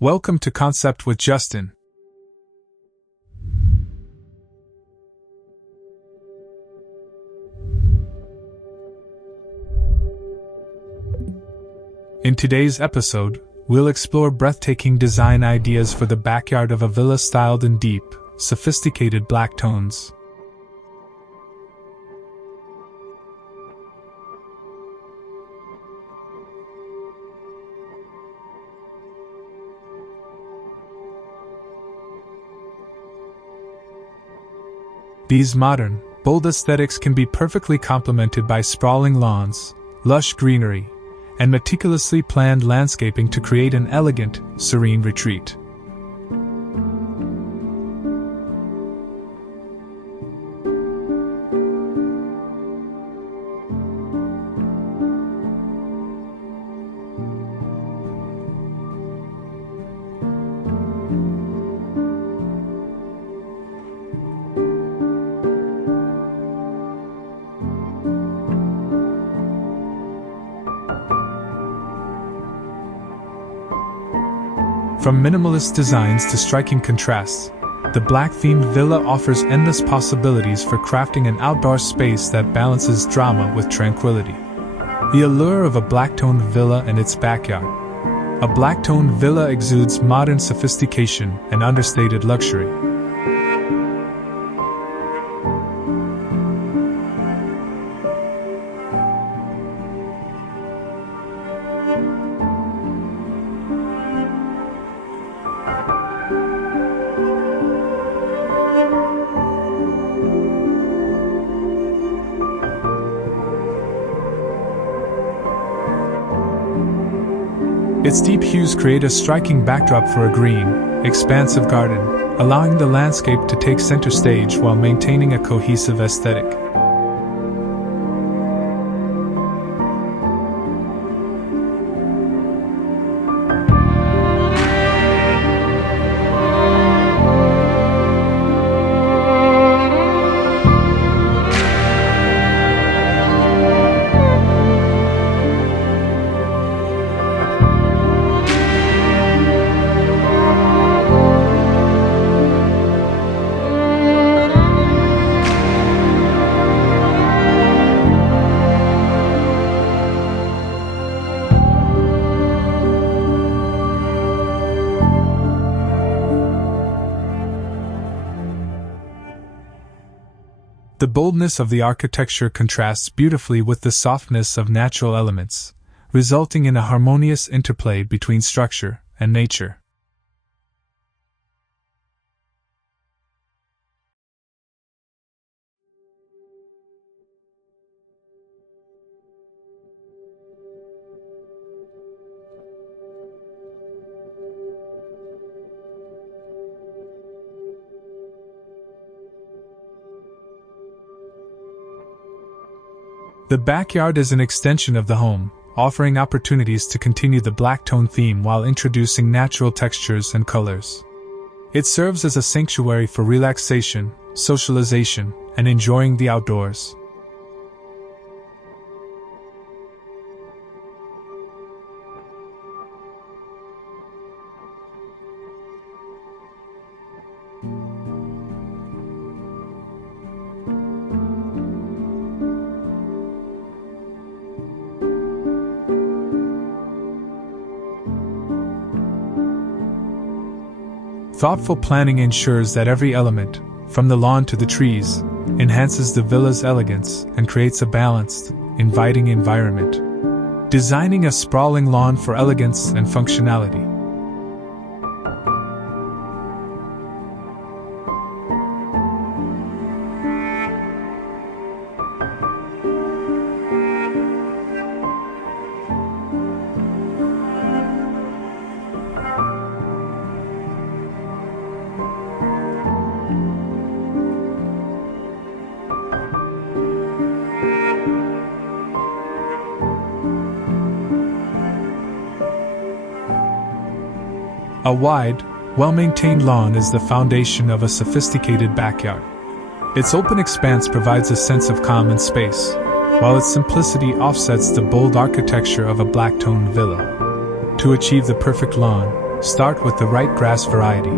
Welcome to Concept with Justin. In today's episode, we'll explore breathtaking design ideas for the backyard of a villa styled in deep, sophisticated black tones. These modern, bold aesthetics can be perfectly complemented by sprawling lawns, lush greenery, and meticulously planned landscaping to create an elegant, serene retreat. From minimalist designs to striking contrasts, the black-themed villa offers endless possibilities for crafting an outdoor space that balances drama with tranquility. The allure of a black-toned villa and its backyard. A black-toned villa exudes modern sophistication and understated luxury. Its deep hues create a striking backdrop for a green, expansive garden, allowing the landscape to take center stage while maintaining a cohesive aesthetic. The boldness of the architecture contrasts beautifully with the softness of natural elements, resulting in a harmonious interplay between structure and nature. The backyard is an extension of the home, offering opportunities to continue the black tone theme while introducing natural textures and colors. It serves as a sanctuary for relaxation, socialization, and enjoying the outdoors. Thoughtful planning ensures that every element, from the lawn to the trees, enhances the villa's elegance and creates a balanced, inviting environment. Designing a sprawling lawn for elegance and functionality. A wide, well-maintained lawn is the foundation of a sophisticated backyard. Its open expanse provides a sense of calm and space, while its simplicity offsets the bold architecture of a black-toned villa. To achieve the perfect lawn, Start with the right grass variety.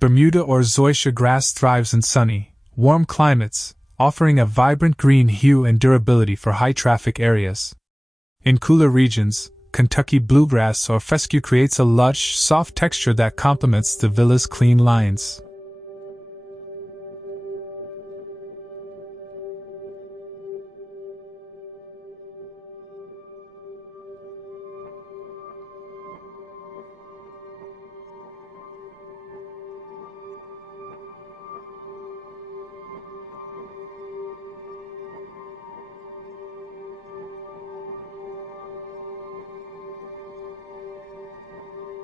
Bermuda or zoysia grass thrives in sunny, warm climates, offering a vibrant green hue and durability for high-traffic areas. In cooler regions, Kentucky bluegrass or fescue creates a lush, soft texture that complements the villa's clean lines.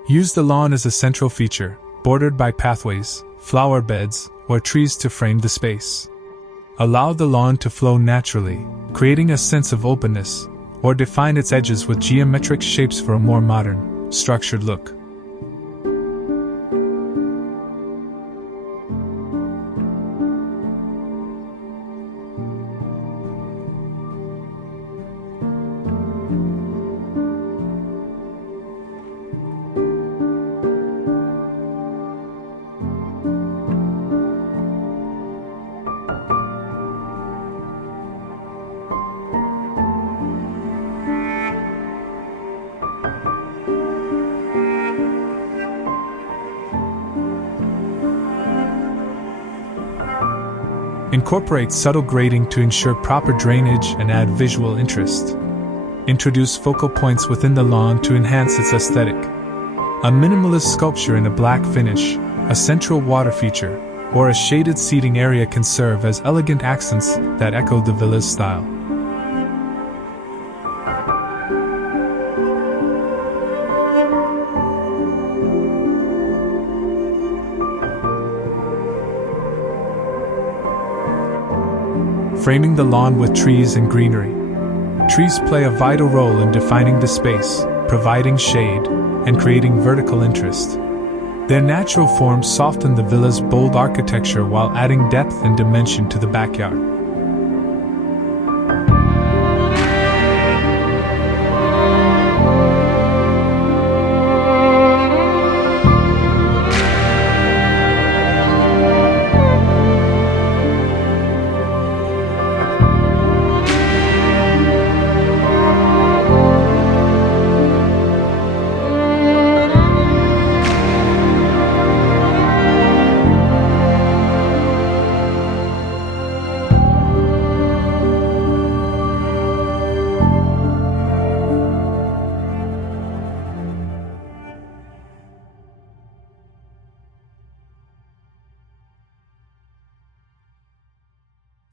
Use the lawn as a central feature, bordered by pathways, flower beds, or trees to frame the space. Allow the lawn to flow naturally, creating a sense of openness, or define its edges with geometric shapes for a more modern, structured look. Incorporate subtle grading to ensure proper drainage and add visual interest. Introduce focal points within the lawn to enhance its aesthetic. A minimalist sculpture in a black finish, a central water feature, or a shaded seating area can serve as elegant accents that echo the villa's style. Framing the lawn with trees and greenery. Trees play a vital role in defining the space, providing shade, and creating vertical interest. Their natural forms soften the villa's bold architecture while adding depth and dimension to the backyard.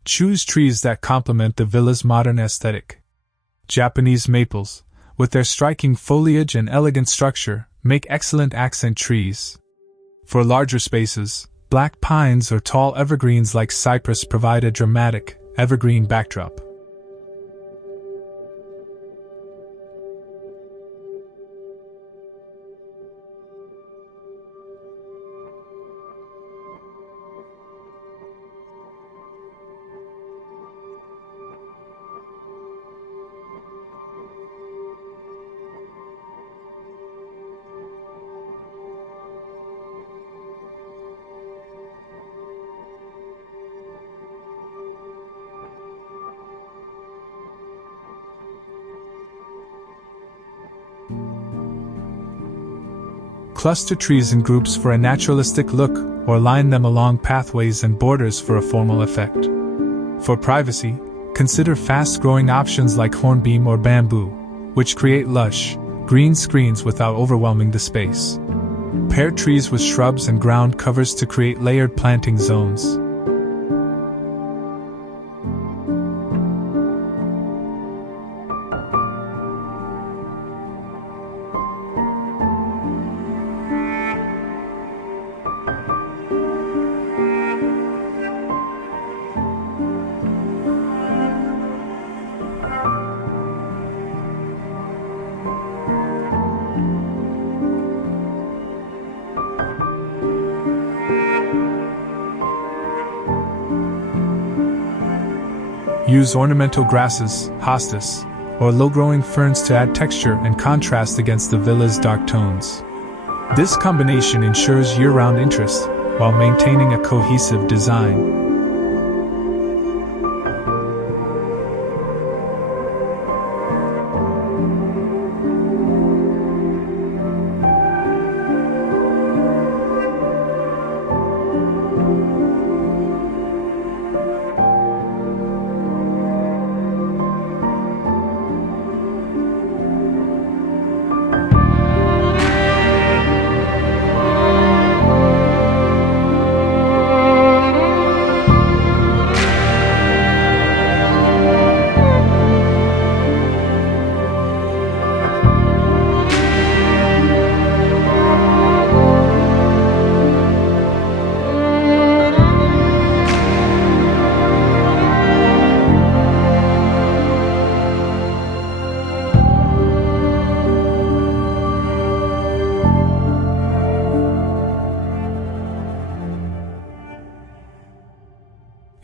Choose trees that complement the villa's modern aesthetic. Japanese maples, with their striking foliage and elegant structure, make excellent accent trees. For larger spaces, black pines or tall evergreens like cypress provide a dramatic, evergreen backdrop. Cluster trees in groups for a naturalistic look, or line them along pathways and borders for a formal effect. For privacy, consider fast-growing options like hornbeam or bamboo, which create lush, green screens without overwhelming the space. Pair trees with shrubs and ground covers to create layered planting zones. Use ornamental grasses, hostas, or low-growing ferns to add texture and contrast against the villa's dark tones. This combination ensures year-round interest, while maintaining a cohesive design.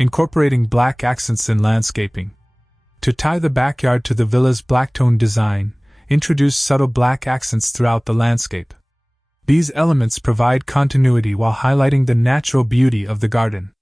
Incorporating black accents in landscaping. To tie the backyard to the villa's blacktone design, introduce subtle black accents throughout the landscape. These elements provide continuity while highlighting the natural beauty of the garden.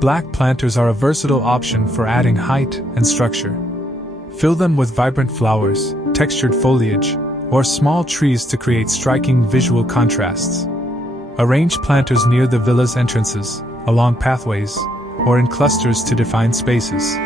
Black planters are a versatile option for adding height and structure. Fill them with vibrant flowers, textured foliage, or small trees to create striking visual contrasts. Arrange planters near the villa's entrances, along pathways, or in clusters to define spaces.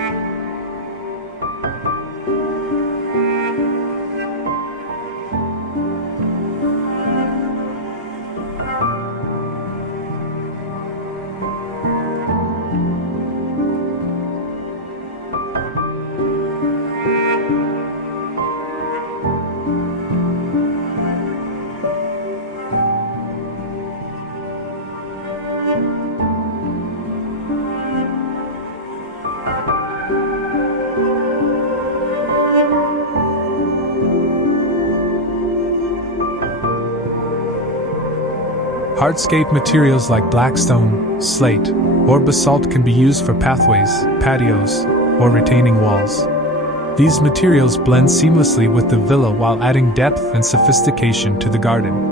Hardscape materials like blackstone, slate, or basalt can be used for pathways, patios, or retaining walls. These materials blend seamlessly with the villa while adding depth and sophistication to the garden.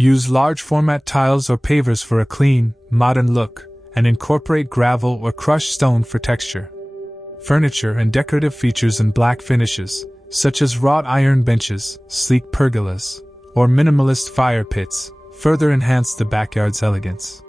Use large format tiles or pavers for a clean, modern look, and incorporate gravel or crushed stone for texture. Furniture and decorative features in black finishes, such as wrought iron benches, sleek pergolas, or minimalist fire pits, further enhance the backyard's elegance.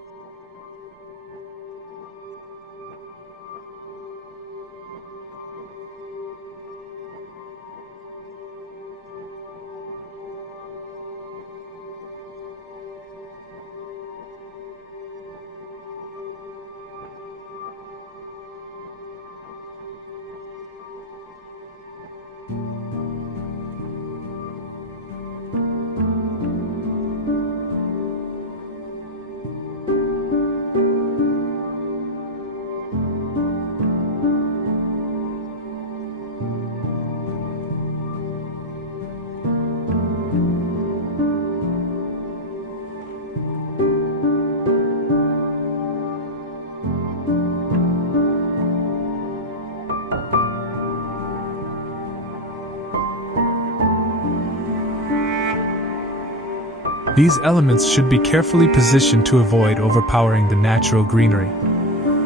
These elements should be carefully positioned to avoid overpowering the natural greenery,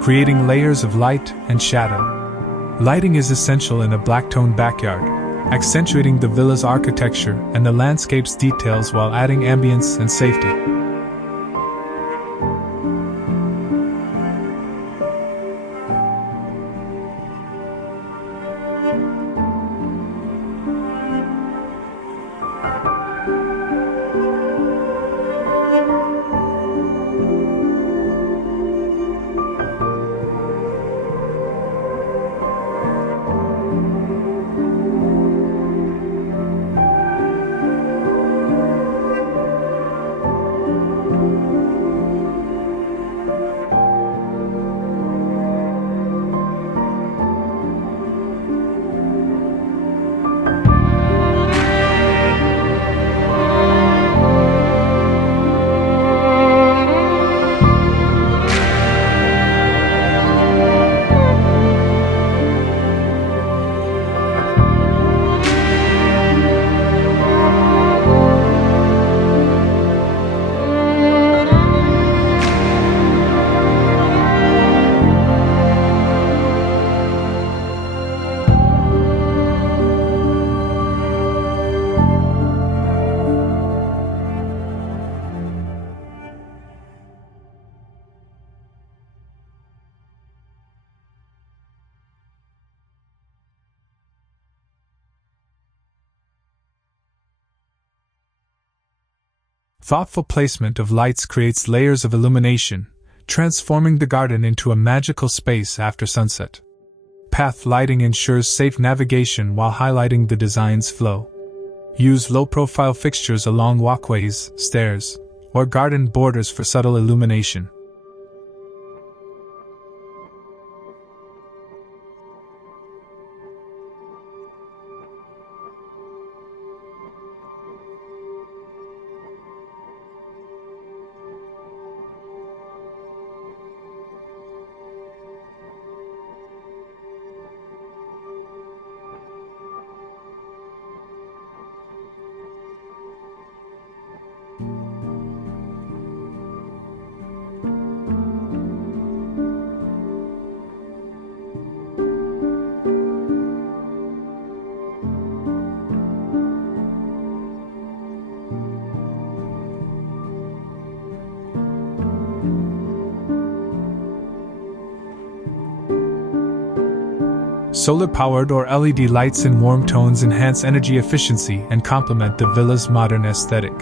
creating layers of light and shadow. Lighting is essential in a black-toned backyard, accentuating the villa's architecture and the landscape's details while adding ambience and safety. Thoughtful placement of lights creates layers of illumination, transforming the garden into a magical space after sunset. Path lighting ensures safe navigation while highlighting the design's flow. Use low-profile fixtures along walkways, stairs, or garden borders for subtle illumination. Solar-powered or LED lights in warm tones enhance energy efficiency and complement the villa's modern aesthetic.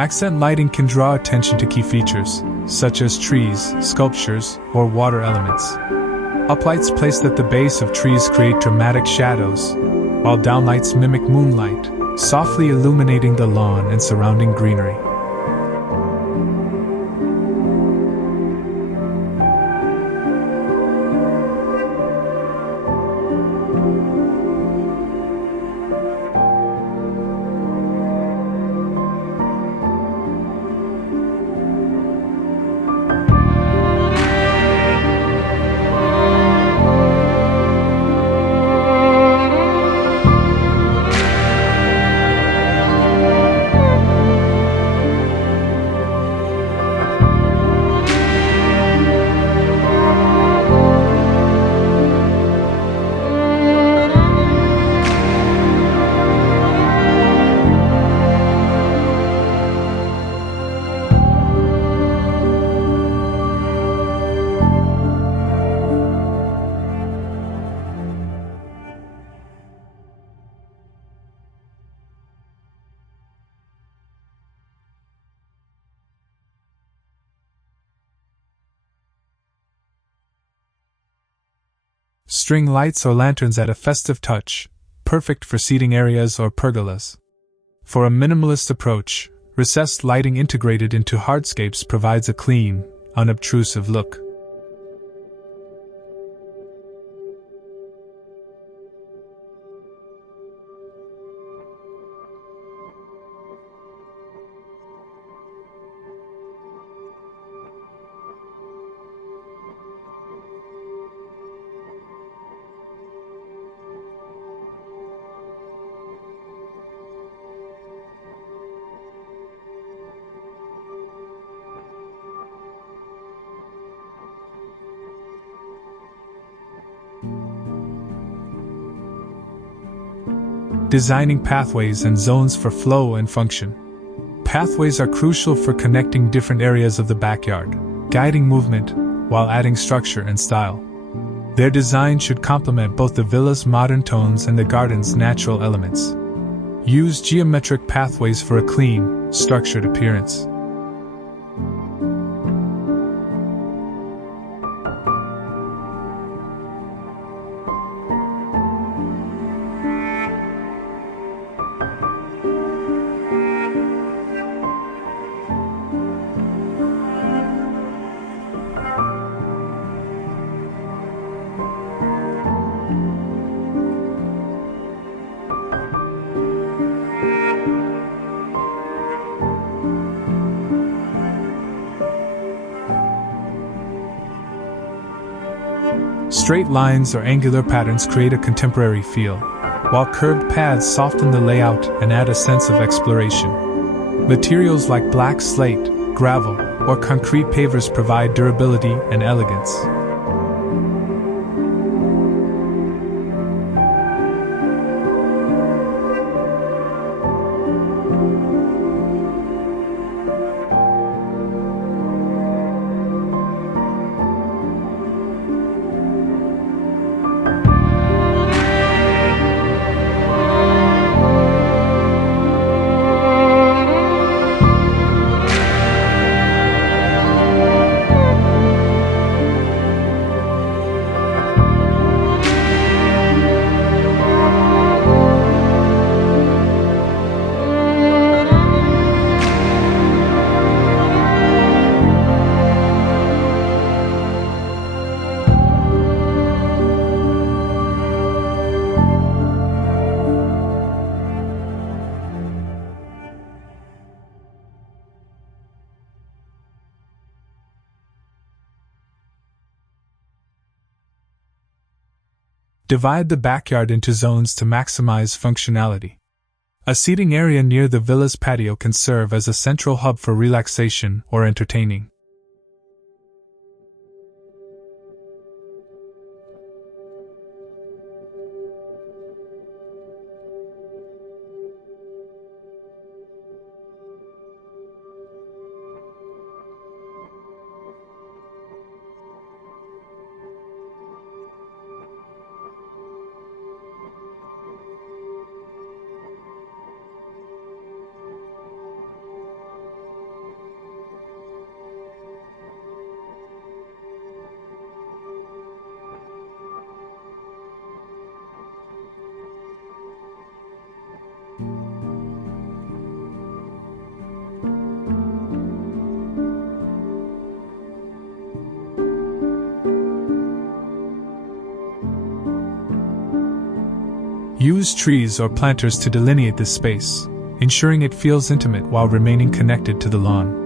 Accent lighting can draw attention to key features, such as trees, sculptures, or water elements. Uplights placed at the base of trees create dramatic shadows, while downlights mimic moonlight, softly illuminating the lawn and surrounding greenery. String lights or lanterns add a festive touch, perfect for seating areas or pergolas. For a minimalist approach, recessed lighting integrated into hardscapes provides a clean, unobtrusive look. Designing pathways and zones for flow and function. Pathways are crucial for connecting different areas of the backyard, guiding movement, while adding structure and style. Their design should complement both the villa's modern tones and the garden's natural elements. Use geometric pathways for a clean, structured appearance. Straight lines or angular patterns create a contemporary feel, while curved paths soften the layout and add a sense of exploration. Materials like black slate, gravel, or concrete pavers provide durability and elegance. Divide the backyard into zones to maximize functionality. A seating area near the villa's patio can serve as a central hub for relaxation or entertaining. Use trees or planters to delineate this space, ensuring it feels intimate while remaining connected to the lawn.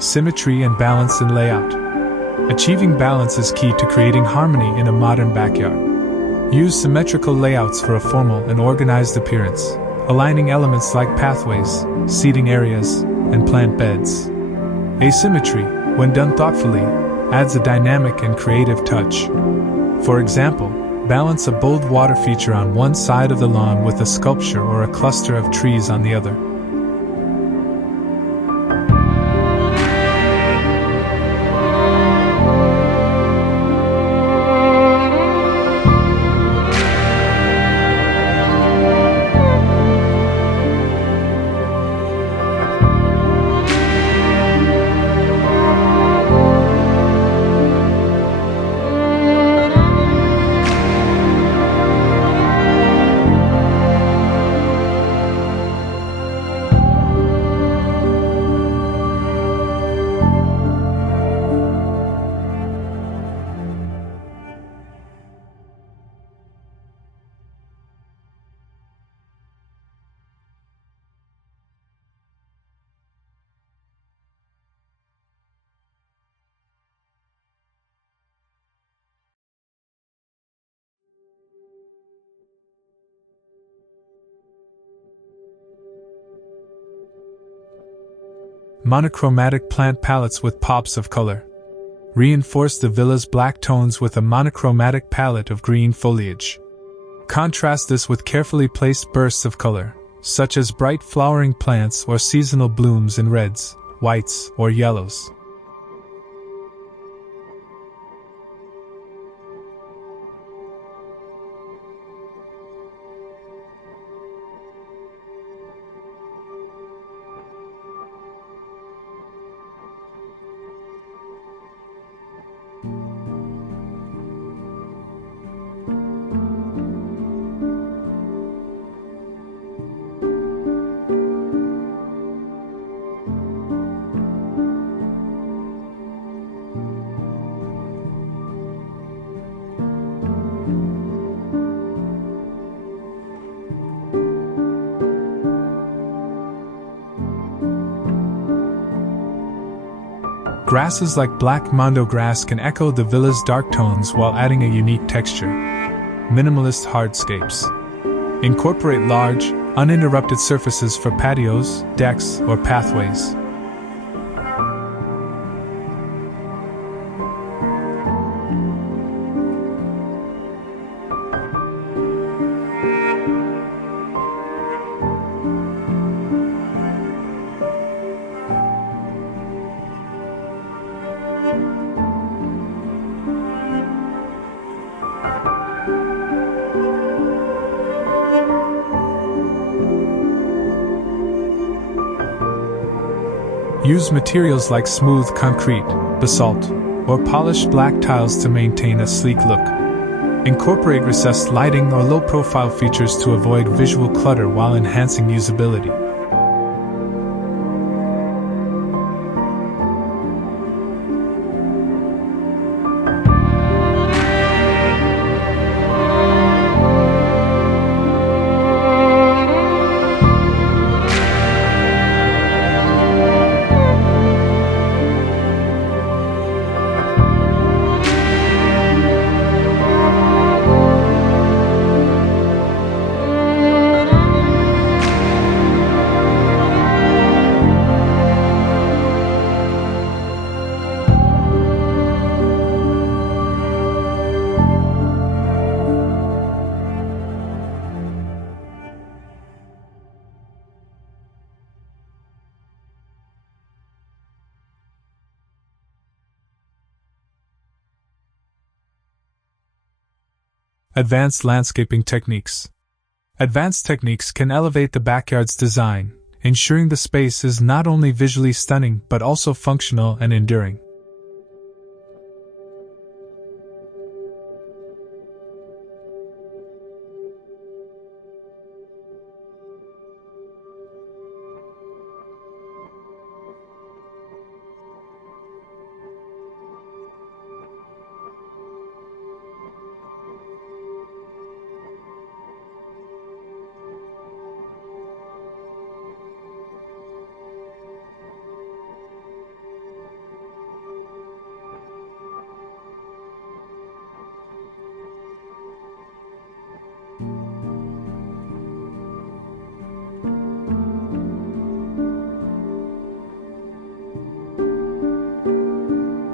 Symmetry and balance in layout. Achieving balance is key to creating harmony in a modern backyard. Use symmetrical layouts for a formal and organized appearance, aligning elements like pathways, seating areas, and plant beds. Asymmetry, when done thoughtfully, adds a dynamic and creative touch. For example, balance a bold water feature on one side of the lawn with a sculpture or a cluster of trees on the other. Monochromatic plant palettes with pops of color. Reinforce the villa's black tones with a monochromatic palette of green foliage. Contrast this with carefully placed bursts of color, such as bright flowering plants or seasonal blooms in reds, whites, or yellows. Grasses like black mondo grass can echo the villa's dark tones while adding a unique texture. Minimalist hardscapes. Incorporate large, uninterrupted surfaces for patios, decks, or pathways. Use materials like smooth concrete, basalt, or polished black tiles to maintain a sleek look. Incorporate recessed lighting or low-profile features to avoid visual clutter while enhancing usability. Advanced landscaping techniques. Advanced techniques can elevate the backyard's design, ensuring the space is not only visually stunning but also functional and enduring.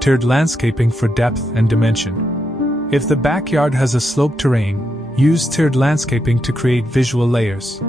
tiered landscaping for depth and dimension. If the backyard has a sloped terrain, use tiered landscaping to create visual layers.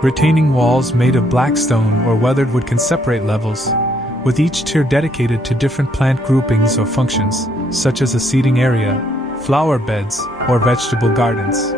Retaining walls made of black stone or weathered wood can separate levels, with each tier dedicated to different plant groupings or functions, such as a seating area, flower beds, or vegetable gardens.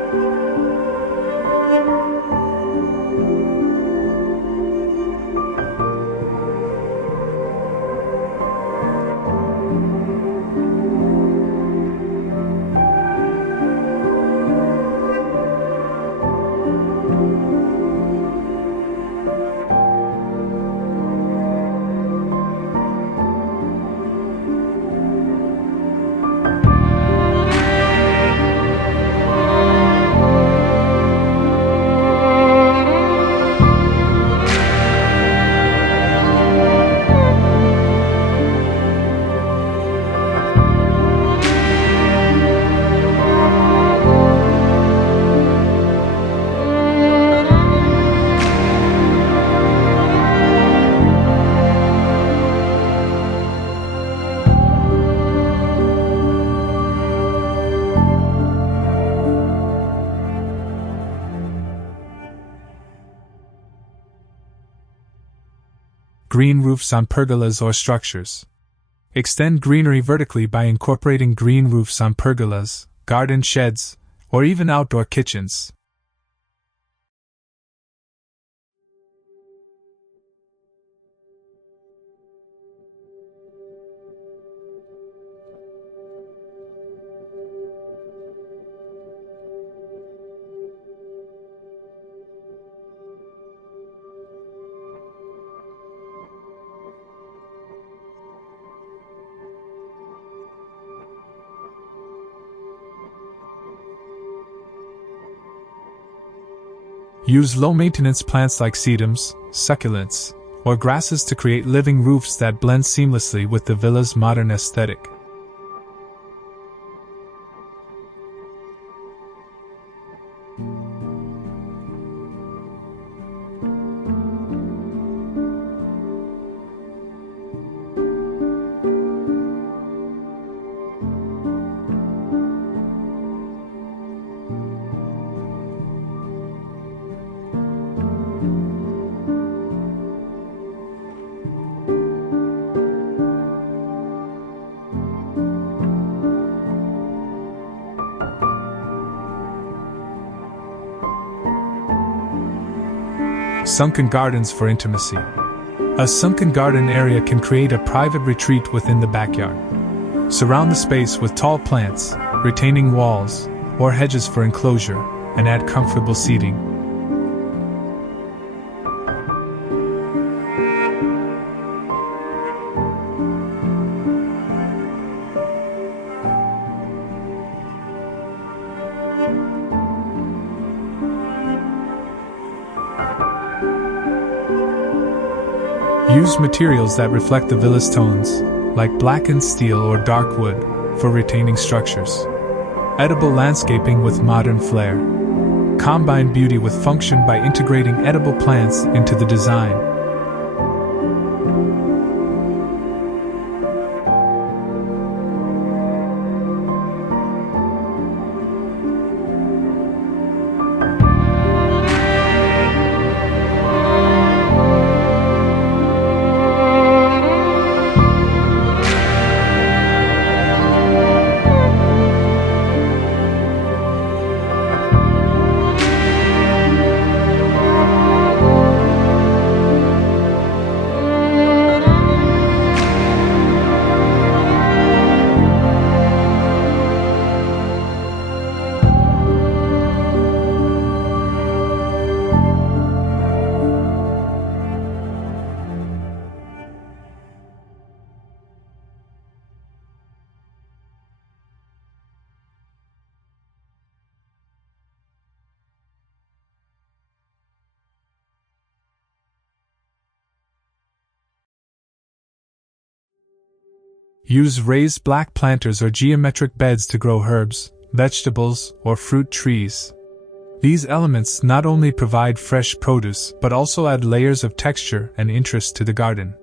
Green roofs on pergolas or structures. Extend greenery vertically by incorporating green roofs on pergolas, garden sheds, or even outdoor kitchens. Use low-maintenance plants like sedums, succulents, or grasses to create living roofs that blend seamlessly with the villa's modern aesthetic. Sunken gardens for intimacy. A sunken garden area can create a private retreat within the backyard. Surround the space with tall plants, retaining walls, or hedges for enclosure, and add comfortable seating. Use materials that reflect the villa's tones, like blackened steel or dark wood, for retaining structures. Edible landscaping with modern flair. Combine beauty with function by integrating edible plants into the design. Use raised black planters or geometric beds to grow herbs, vegetables, or fruit trees. These elements not only provide fresh produce but also add layers of texture and interest to the garden.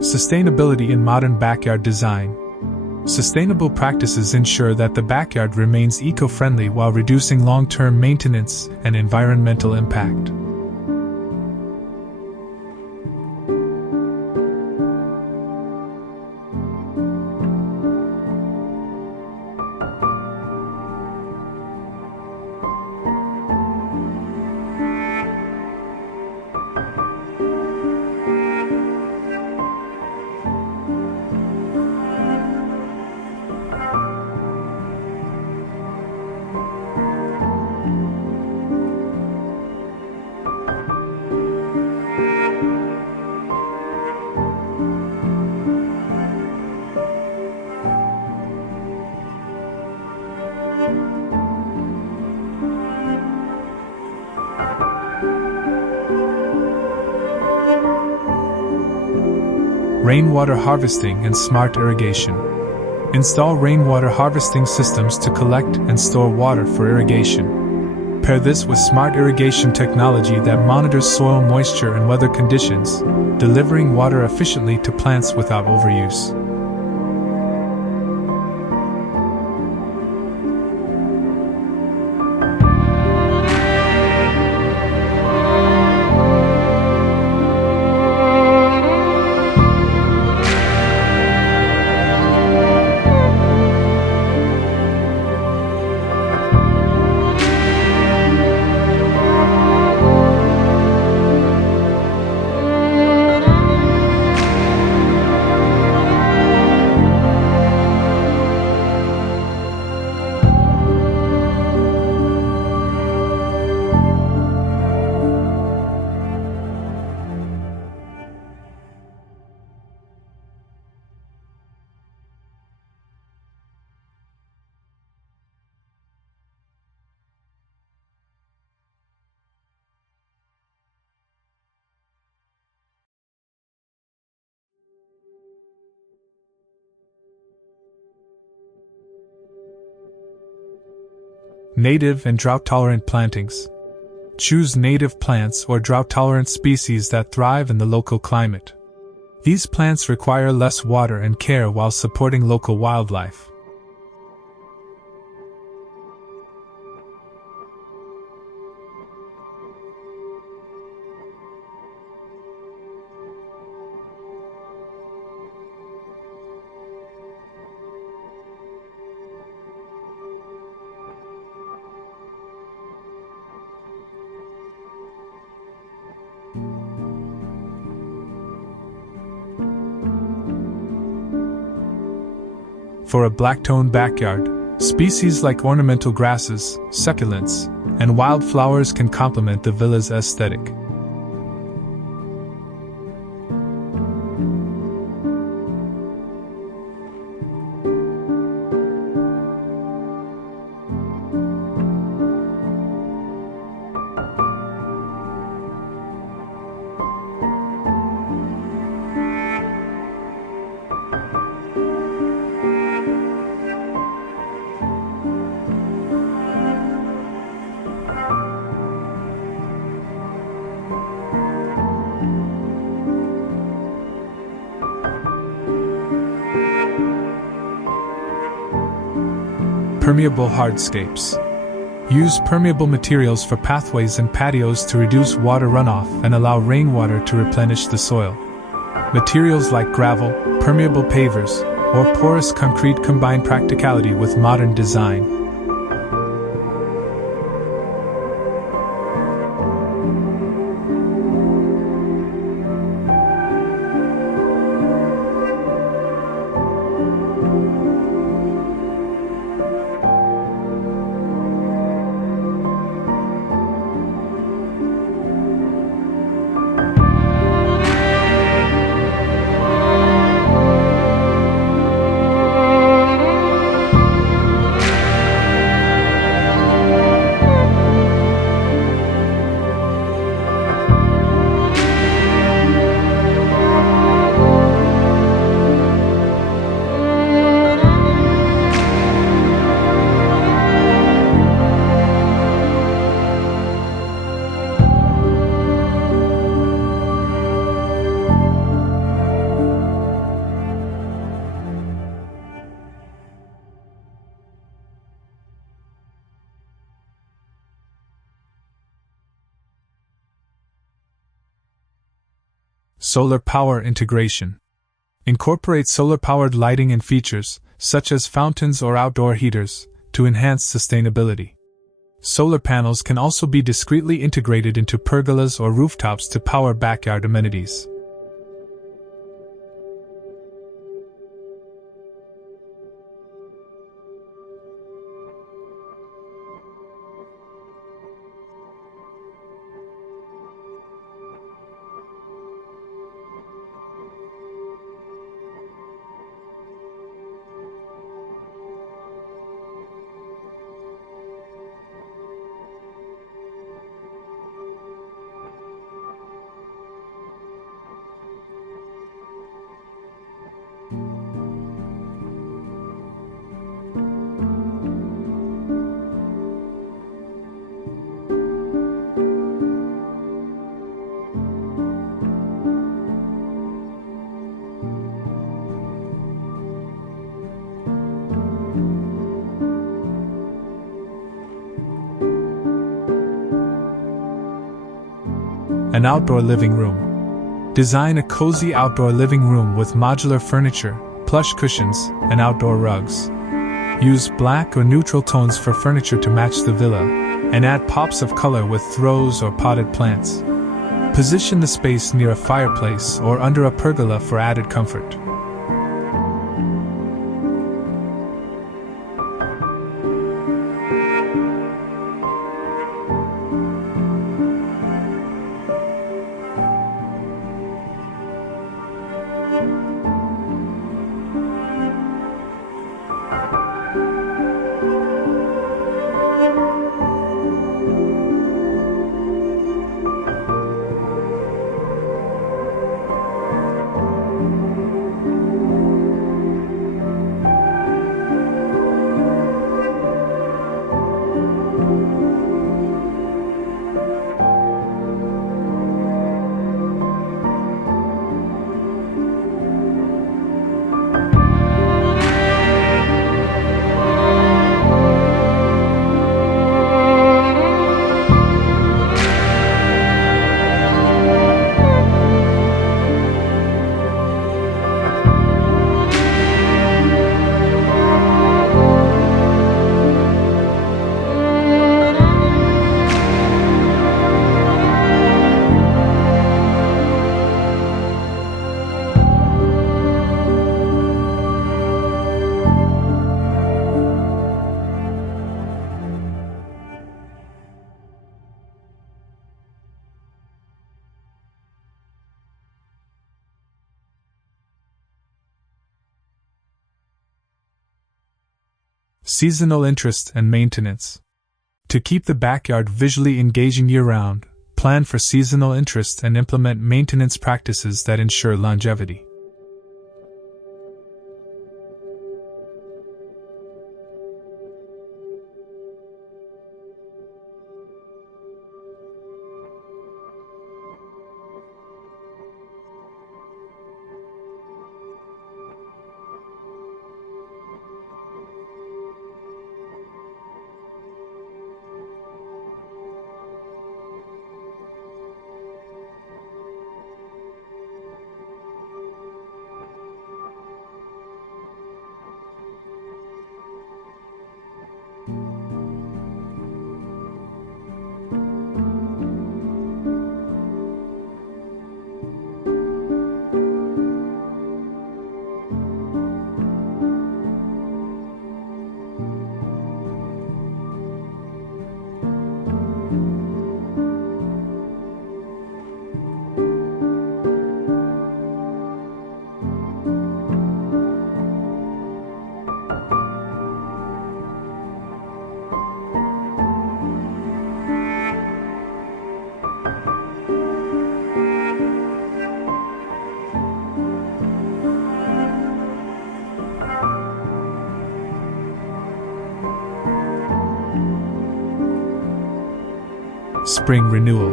Sustainability in modern backyard design. Sustainable practices ensure that the backyard remains eco-friendly while reducing long-term maintenance and environmental impact. Rainwater harvesting and smart irrigation. Install rainwater harvesting systems to collect and store water for irrigation. Pair this with smart irrigation technology that monitors soil moisture and weather conditions, delivering water efficiently to plants without overuse. Native and drought-tolerant plantings. Choose native plants or drought-tolerant species that thrive in the local climate. These plants require less water and care while supporting local wildlife. For a black-toned backyard, species like ornamental grasses, succulents, and wildflowers can complement the villa's aesthetic. Permeable hardscapes. Use permeable materials for pathways and patios to reduce water runoff and allow rainwater to replenish the soil. Materials like gravel, permeable pavers, or porous concrete combine practicality with modern design. Solar power integration. Incorporate solar-powered lighting and features, such as fountains or outdoor heaters, to enhance sustainability. Solar panels can also be discreetly integrated into pergolas or rooftops to power backyard amenities. An outdoor living room. Design a cozy outdoor living room with modular furniture, plush cushions, and outdoor rugs. Use black or neutral tones for furniture to match the villa, and add pops of color with throws or potted plants. Position the space near a fireplace or under a pergola for added comfort. Seasonal interest and maintenance. To keep the backyard visually engaging year-round, plan for seasonal interest and implement maintenance practices that ensure longevity. Spring renewal.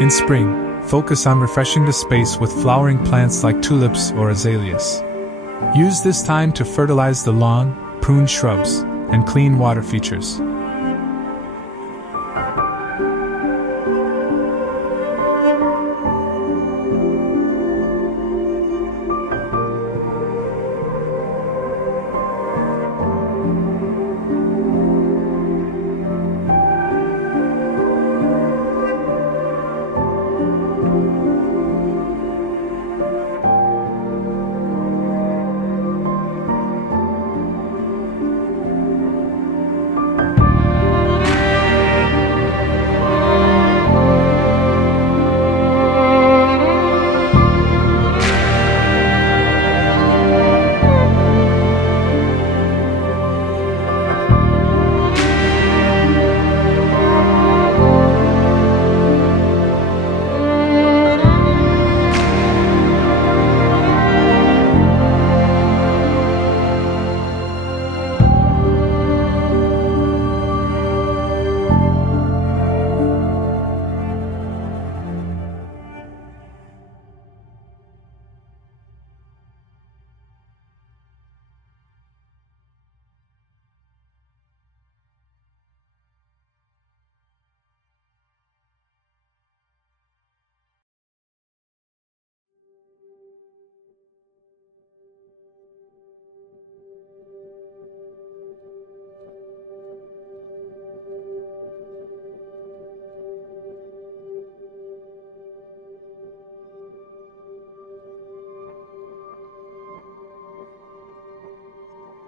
In spring, focus on refreshing the space with flowering plants like tulips or azaleas. Use this time to fertilize the lawn, prune shrubs, and clean water features.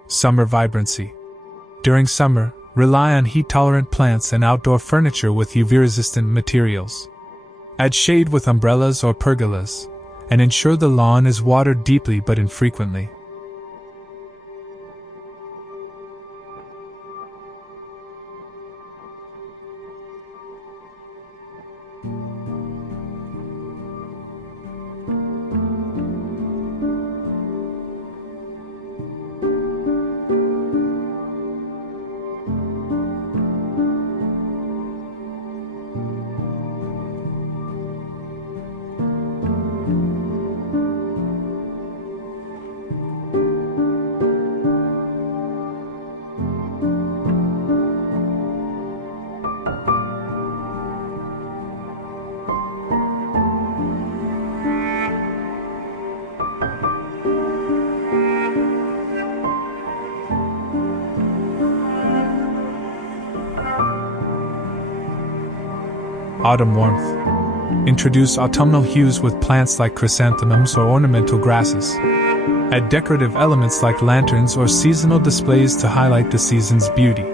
Summer vibrancy. During summer, rely on heat-tolerant plants and outdoor furniture with UV-resistant materials. Add shade with umbrellas or pergolas, and ensure the lawn is watered deeply but infrequently. Autumn warmth. Introduce autumnal hues with plants like chrysanthemums or ornamental grasses. Add decorative elements like lanterns or seasonal displays to highlight the season's beauty.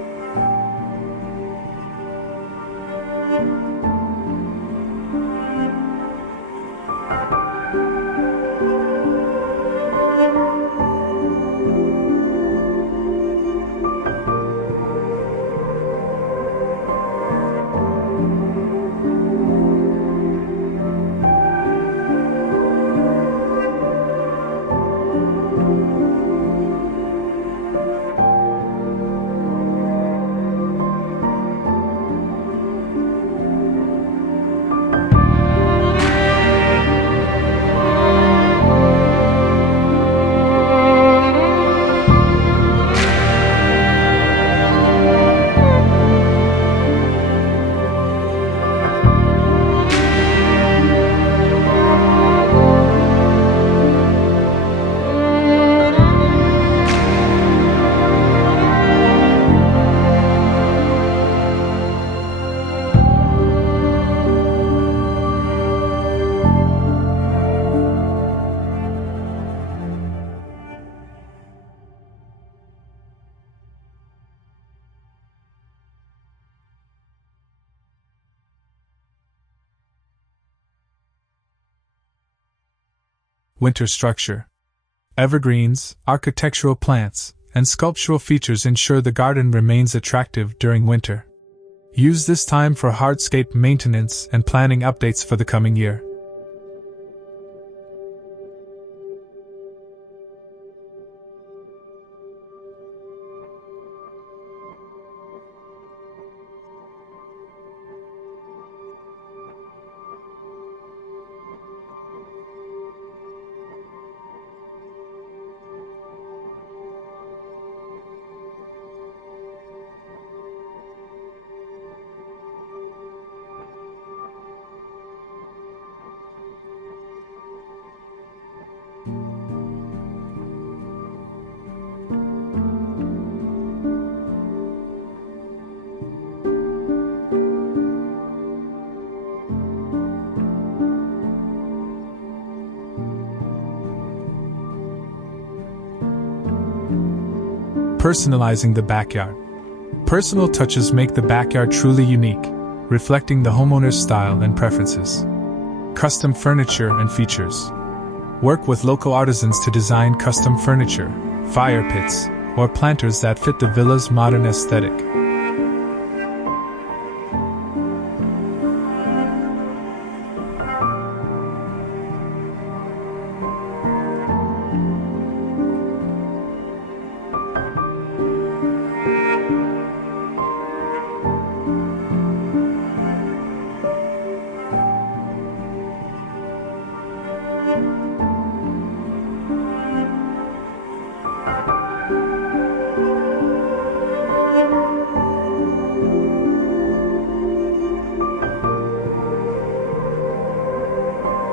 Winter structure. Evergreens, architectural plants, and sculptural features ensure the garden remains attractive during winter. Use this time for hardscape maintenance and planning updates for the coming year. Personalizing the backyard. Personal touches make the backyard truly unique, reflecting the homeowner's style and preferences. Custom furniture and features. Work with local artisans to design custom furniture, fire pits, or planters that fit the villa's modern aesthetic.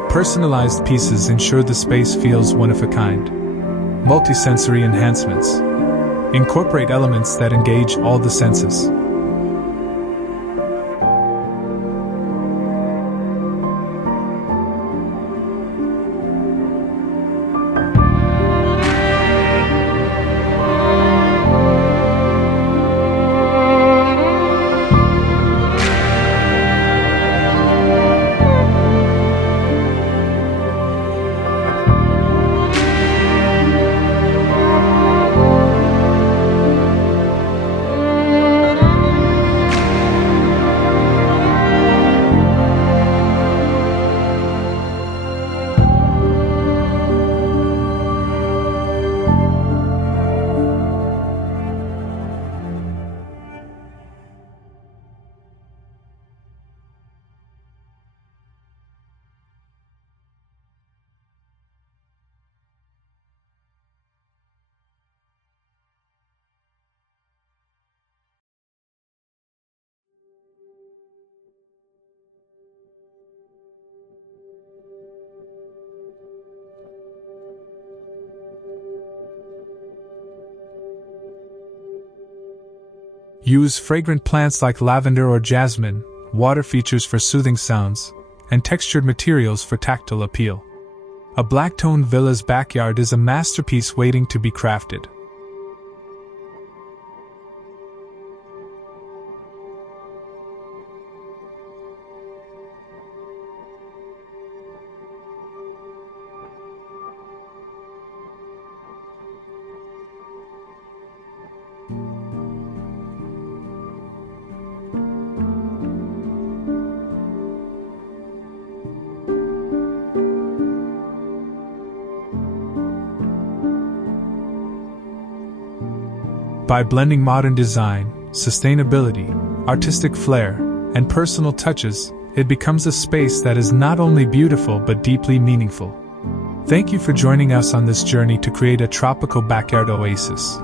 Personalized pieces ensure the space feels one of a kind. Multisensory enhancements. Incorporate elements that engage all the senses. Use fragrant plants like lavender or jasmine, water features for soothing sounds, and textured materials for tactile appeal. A black-toned villa's backyard is a masterpiece waiting to be crafted. By blending modern design, sustainability, artistic flair, and personal touches, it becomes a space that is not only beautiful but deeply meaningful. Thank you for joining us on this journey to create a tropical backyard oasis.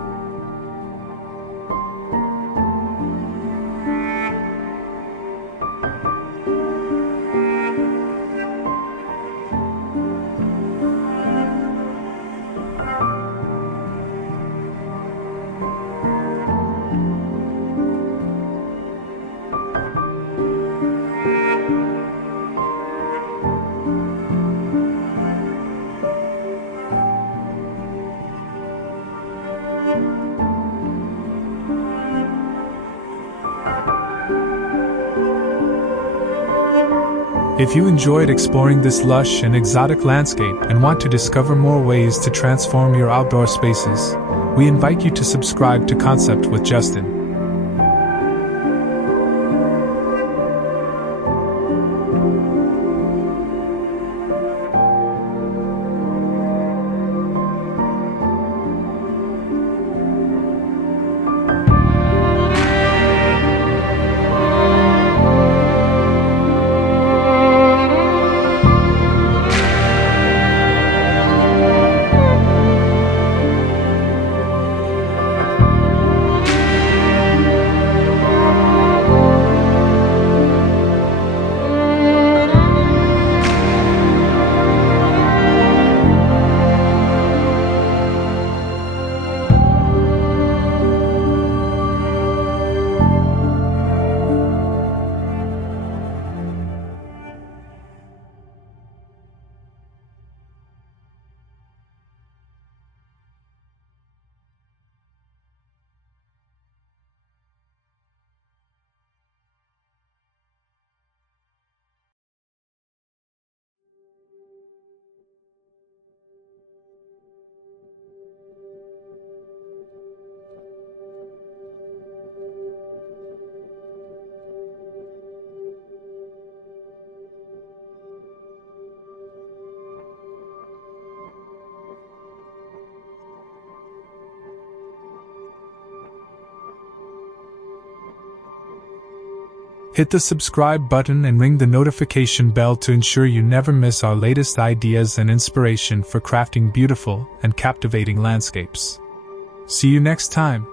If you enjoyed exploring this lush and exotic landscape and want to discover more ways to transform your outdoor spaces, we invite you to subscribe to Concept with Justin. Hit the subscribe button and ring the notification bell to ensure you never miss our latest ideas and inspiration for crafting beautiful and captivating landscapes. See you next time.